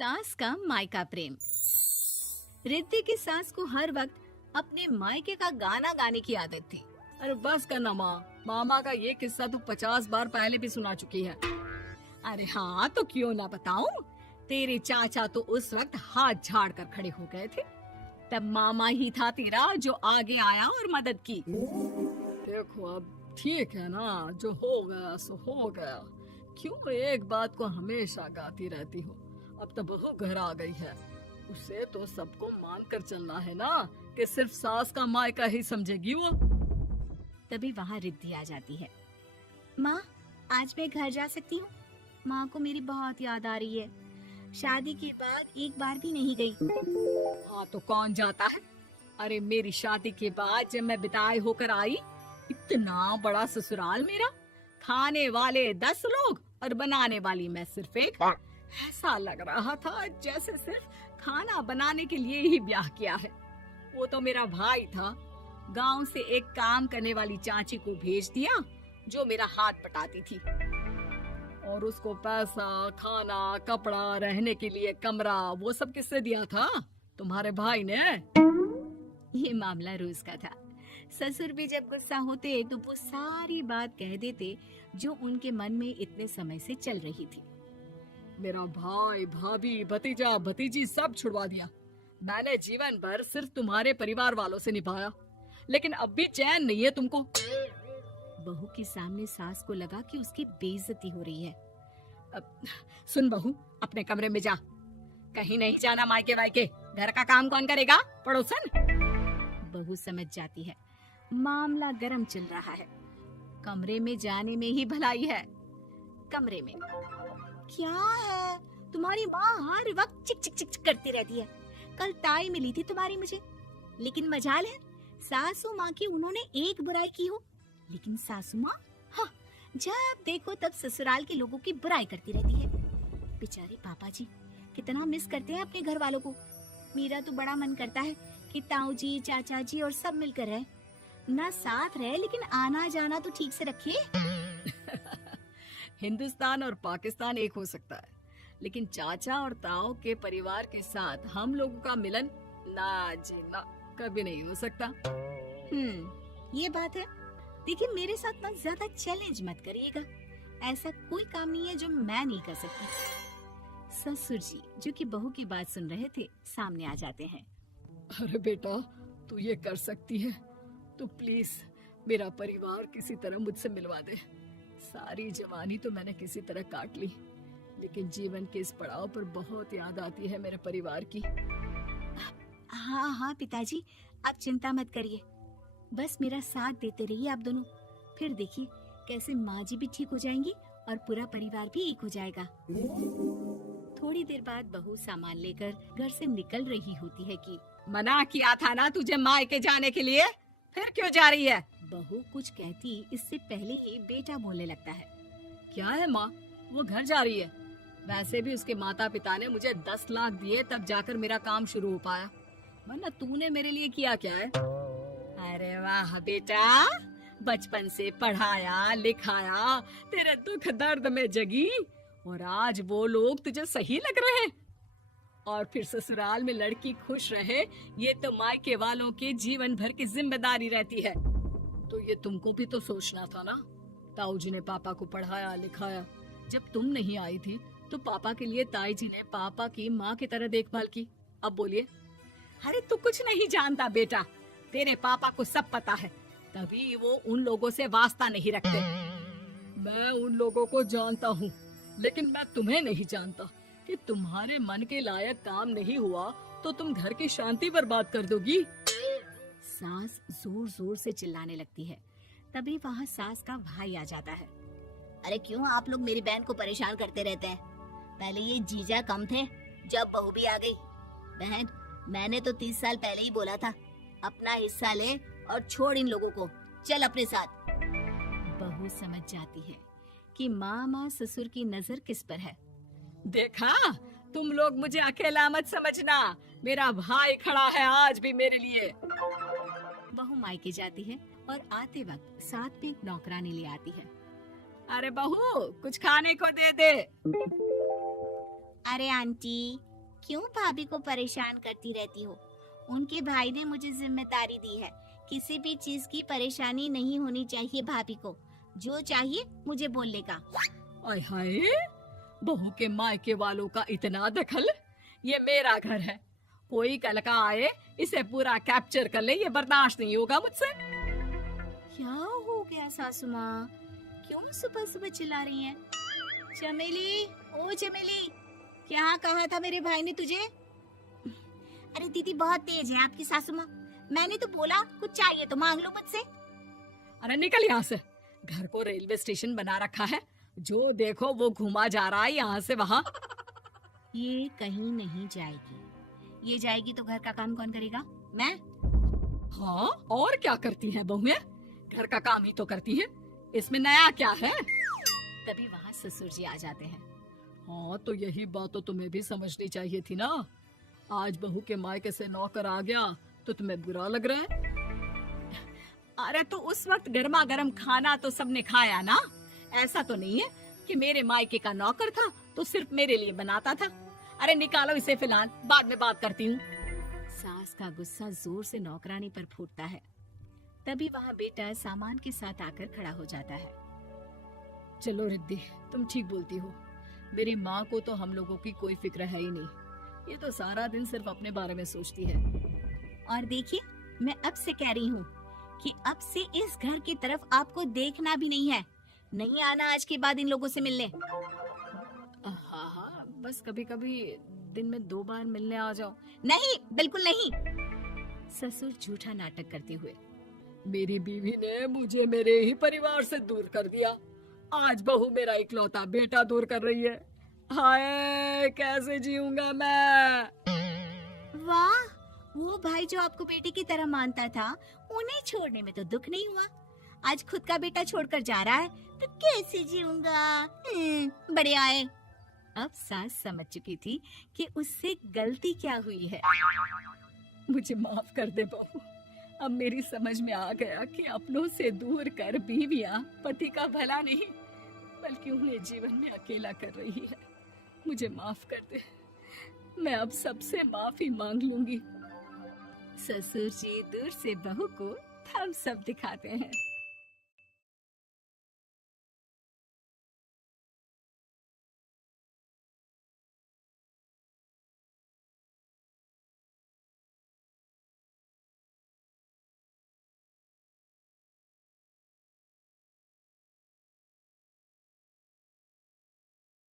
सास का मायका प्रेम। रिद्धि की सास को हर वक्त अपने मायके का गाना गाने की आदत थी। अरे बस करना माँ, मामा का ये किस्सा तो 50 बार पहले भी सुना चुकी है। अरे हाँ, तो क्यों ना बताऊं। तेरे चाचा तो उस वक्त हाथ झाड़ कर खड़े हो गए थे। तब मामा ही था तेरा जो आगे आया और मदद की। देखो अब ठीक है ना, जो हो गया सो हो गया। क्यों एक बात को हमेशा गाती रहती हो। अब तो बहू घर आ गई है, उसे तो सबको मान कर चलना है ना, कि सिर्फ सास का मायका ही समझेगी वो। तभी वहाँ रिद्धि आ जाती है। माँ, आज मैं घर जा सकती हूँ? माँ को मेरी बहुत याद आ रही है। शादी के बाद एक बार भी नहीं गई। हाँ तो कौन जाता है। अरे मेरी शादी के बाद जब मैं विदाई होकर आई, इतना बड़ा ससुराल मेरा, खाने वाले 10 लोग और बनाने वाली मैं सिर्फ एक। ऐसा लग रहा था जैसे सिर्फ खाना बनाने के लिए ही ब्याह किया है। वो तो मेरा भाई था, गांव से एक काम करने वाली चाची को भेज दिया जो मेरा हाथ पटाती थी, और उसको पैसा, खाना, कपड़ा, रहने के लिए कमरा, वो सब किसने दिया था? तुम्हारे भाई ने। ये मामला रोज का था। ससुर भी जब गुस्सा होते तो वो सारी बात कह देते जो उनके मन में इतने समय से चल रही थी। मेरा भाई, भाभी, भतीजा, भतीजी सब छुड़वा दिया। मैंने जीवन भर सिर्फ तुम्हारे परिवार वालों से निभाया, लेकिन अब भी चैन नहीं है तुमको। बहू के सामने सास को लगा कि उसकी बेइज्जती हो रही है। अब सुन बहू, अपने कमरे में जा, कहीं नहीं जाना मायके वायके। घर का काम कौन करेगा? पड़ोसन। बहू समझ जाती है मामला गर्म चल रहा है। कमरे में जाने में ही भलाई है। कमरे में क्या है? तुम्हारी माँ हर वक्त चिक चिक चिक चिक करती रहती है। कल ताई मिली थी तुम्हारी मुझे, लेकिन मजाल है सासू माँ की उन्होंने एक बुराई की हो, लेकिन सासू माँ हाँ, जब देखो तब ससुराल के लोगों की बुराई करती रहती है। बेचारे पापा जी कितना मिस करते हैं अपने घर वालों को। मेरा तो बड़ा मन करता है कि ताऊ जी, चाचा जी और सब मिलकर रहे, ना साथ रहे लेकिन आना जाना तो ठीक से रखिए। हिंदुस्तान और पाकिस्तान एक हो सकता है, लेकिन चाचा और ताऊ के परिवार के साथ हम लोगों का मिलन ना जी ना, कभी नहीं हो सकता। ये बात है। देखिए मेरे साथ ना ज्यादा चैलेंज मत करिएगा। ऐसा कोई काम नहीं है जो मैं नहीं कर सकती। ससुर जी जो कि बहू की बात सुन रहे थे सामने आ जाते हैं। अरे बेटा, तू ये कर सकती है तो प्लीज मेरा परिवार किसी तरह मुझसे मिलवा दे। सारी जवानी तो मैंने किसी तरह काट ली, लेकिन जीवन के इस पड़ाव पर बहुत याद आती है मेरे परिवार की। हाँ हाँ पिताजी, आप चिंता मत करिए, बस मेरा साथ देते रहिए आप दोनों। फिर देखिए कैसे माँ जी भी ठीक हो जाएंगी और पूरा परिवार भी एक हो जाएगा। थोड़ी देर बाद बहू सामान लेकर घर से निकल रही होती है कि मना किया था ना तुझे मायके जाने के लिए, फिर क्यों जा रही है? बहू कुछ कहती इससे पहले ही बेटा बोलने लगता है। क्या है माँ, वो घर जा रही है। वैसे भी उसके माता पिता ने मुझे 10 लाख दिए तब जाकर मेरा काम शुरू हो पाया, वरना तूने मेरे लिए किया क्या है? अरे वाह बेटा, बचपन से पढ़ाया लिखाया, तेरे दुख दर्द में जगी, और आज वो लोग तुझे सही लग रहे हैं। और फिर ससुराल में लड़की खुश रहे, ये तो मायके वालों की जीवन भर की जिम्मेदारी रहती है। तो ये तुमको भी तो सोचना था ना। ताऊ जी ने पापा को पढ़ाया लिखाया, जब तुम नहीं आई थी तो पापा के लिए ताई जी ने पापा की माँ की तरह देखभाल की। अब बोलिए। अरे तू कुछ नहीं जानता बेटा, तेरे पापा को सब पता है, तभी वो उन लोगों से वास्ता नहीं रखते। मैं उन लोगों को जानता हूँ, लेकिन मैं तुम्हें नहीं जानता कि तुम्हारे मन के लायक काम नहीं हुआ तो तुम घर की शांति बर्बाद कर दोगी। सास जोर जोर से चिल्लाने लगती है। तभी वहाँ सास का भाई आ जाता है। अरे क्यों आप लोग मेरी बहन को परेशान करते रहते हैं? पहले ये जीजा कम थे, जब बहू भी आ गई। बहन, मैंने तो 30 साल पहले ही बोला था, अपना हिस्सा ले और छोड़ इन लोगों को, चल अपने साथ। बहू समझ जाती है कि मामा ससुर की नजर किस पर है। देखा, तुम लोग मुझे अकेला मत समझना, मेरा भाई खड़ा है आज भी मेरे लिए। बहू मायके जाती है और आते वक्त साथ में एक नौकरानी ले आती है। अरे बहू, कुछ खाने को दे दे। अरे आंटी, क्यों भाभी को परेशान करती रहती हो? उनके भाई ने मुझे जिम्मेदारी दी है। किसी भी चीज की परेशानी नहीं होनी चाहिए भाभी को। जो चाहिए मुझे बोलने का। आय हाय, बहू के मायके वालों का इतना दखल। ये मेरा घर है, कोई कल का आए इसे पूरा कैप्चर कर ले, ये बर्दाश्त नहीं होगा मुझसे। क्या हो गया सासू माँ? क्यों सुबह सुबह चिल्ला रही हैं? चमेली, ओ चमेली, क्या कहा था मेरे भाई ने तुझे? अरे दीदी बहुत तेज है आपकी सासू माँ। मैंने तो बोला कुछ चाहिए तो मांग लो मुझसे। अरे निकल यहाँ से, घर को रेलवे स्टेशन बना रखा है, जो देखो वो घुमा जा रहा है यहाँ से वहाँ। ये कहीं नहीं जाएगी। ये जाएगी तो घर का काम कौन करेगा? मैं। हाँ, और क्या करती है बहुएं? घर का काम ही तो करती है, इसमें नया क्या है? तभी वहाँ ससुर जी आ जाते हैं। हाँ, तो यही बात तो तुम्हें भी समझनी चाहिए थी ना। आज बहू के मायके से नौकर आ गया तो तुम्हें बुरा लग रहा है? अरे तो उस वक्त गर्मा गर्म खाना तो सबने खाया ना। ऐसा तो नहीं है कि मेरे मायके का नौकर था तो सिर्फ मेरे लिए बनाता था। अरे निकालो इसे, फिलहाल बाद में बात करती हूँ। सास का गुस्सा जोर से नौकरानी पर फूटता है। तभी वहाँ बेटा सामान के साथ आकर खड़ा हो जाता है। चलो रिद्धि, तुम ठीक बोलती हो। मेरी माँ को तो हम लोगों की कोई फिक्र है ही नहीं, ये तो सारा दिन सिर्फ अपने बारे में सोचती है। और देखिए, मैं अब से कह रही हूँ कि अब से इस घर की तरफ आपको देखना भी नहीं है। नहीं आना आज के बाद इन लोगों से मिलने। हाँ, बस कभी कभी दिन में 2 बार मिलने आ जाओ। नहीं, बिल्कुल नहीं। ससुर झूठा नाटक करते हुए। मेरी बीवी ने मुझे मेरे ही परिवार से दूर कर दिया, आज बहू मेरा इकलौता बेटा दूर कर रही है। हाय, कैसे जीऊंगा मैं? वाह, वो भाई जो आपको बेटे की तरह मानता था, उन्हें छोड़ने में तो दुख नहीं हुआ। आज खुद का बेटा छोड़कर जा रहा है तो कैसे जीऊंगा? बड़े आए। अब सास समझ चुकी थी कि उससे गलती क्या हुई है। मुझे माफ कर दे बहू, अब मेरी समझ में आ गया कि अपनों से दूर कर बीवियां पति का भला नहीं बल्कि उन्हें जीवन में अकेला कर रही है। मुझे माफ कर दे, मैं अब सबसे माफी मांग लूंगी। ससुर जी दूर से बहू को थम्स अप दिखाते हैं।